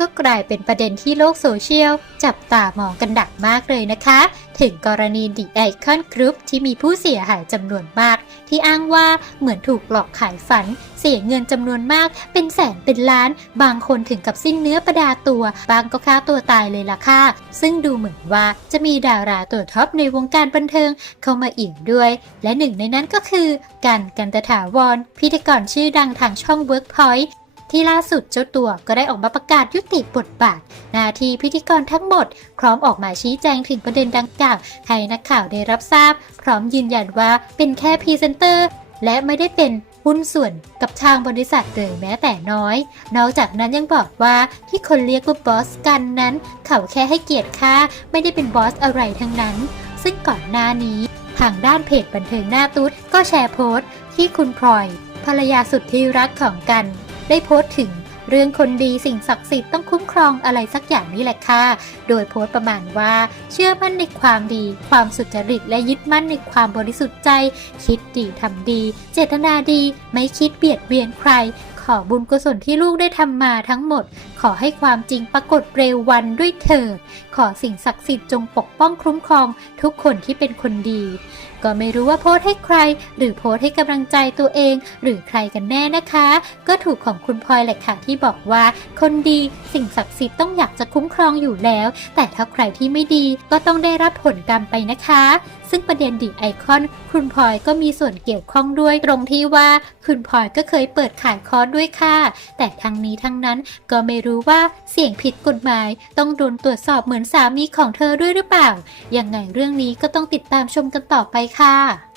ก็กลายเป็นประเด็นที่โลกโซเชียล จับตามองกันดักมากเลยนะคะ ถึงกรณีดิไอคอนกรุ๊ปที่มีผู้เสียหายจำนวนมาก ที่อ้างว่าเหมือนถูกหลอกขายฝัน เสียเงินจำนวนมาก เป็นแสนเป็นล้าน บางคนถึงกับสิ้นเนื้อประดาตัว บางก็ฆ่าตัวตายเลยล่ะค่ะ ซึ่งดูเหมือนว่าจะมีดาราตัวท็อปในวงการบันเทิงเข้ามาอีกด้วย และหนึ่งในนั้นก็คือกันกันตถาวรพิธีกรชื่อดังทางช่อง Workpoint ที่ล่าสุดเจ้าตัวก็ได้ออกมาประกาศยุติบทบาทหน้าที่พิธีกรทั้งหมด พร้อมออกมาชี้แจงถึงประเด็นดังกล่าวให้นักข่าวได้รับทราบ พร้อมยืนยันว่าเป็นแค่พรีเซนเตอร์และไม่ได้เป็นหุ้นส่วนกับทางบริษัทเลยแม้แต่น้อย นอกจากนั้นยังบอกว่าที่คนเรียกว่าบอสกันนั้น เขาแค่ให้เกียรติค่าไม่ได้เป็นบอสอะไรทั้งนั้น ซึ่งก่อนหน้านี้ ทางด้านเพจบันเทิงหน้าตุ๊ดก็แชร์โพสต์ ที่คุณพลอย ภรรยาสุดที่รักของกัน ได้โพสต์ถึงเรื่องคนดีสิ่งศักดิ์สิทธิ์ต้องคุ้มครองอะไรสักอย่างนี่แหละค่ะ โดยโพสต์ประมาณว่า เชื่อมั่นในความดี ความสุจริต และยึดมั่นในความบริสุทธิ์ใจ คิดดีทำดี เจตนาดี ไม่คิดเบียดเบียนใคร ขอบุญกุศลที่ลูกได้ทำมาทั้งหมด ขอให้ความจริงปรากฏเร็ววันด้วยเถิด ขอสิ่งศักดิ์สิทธิ์จงปกป้องคุ้มครองทุกคนที่เป็นคนดี ก็ไม่รู้ว่าโพสให้ใคร หรือโพสให้กำลังใจตัวเอง หรือใครกันแน่นะคะ ก็ถูกของคุณพลอยแหละค่ะที่บอกว่า คนดีสิ่งศักดิ์สิทธิ์ต้องอยากจะคุ้มครองอยู่แล้ว แต่ถ้าใครที่ไม่ดีก็ต้องได้รับผลกรรมไปนะคะ ซึ่งประเด็นดีไอคอนคุณพลอยก็มีส่วนเกี่ยวข้องด้วยตรงที่ว่าคุณพลอยก็เคยเปิดขายคอร์สด้วยค่ะ แต่ทั้งนี้ทั้งนั้นก็ไม่รู้รู้ว่าเสี่ยงผิดกฎหมาย ต้องโดนตรวจสอบเหมือนสามีของเธอด้วยหรือเปล่า ยังไงเรื่องนี้ก็ต้องติดตามชมกันต่อไปค่ะ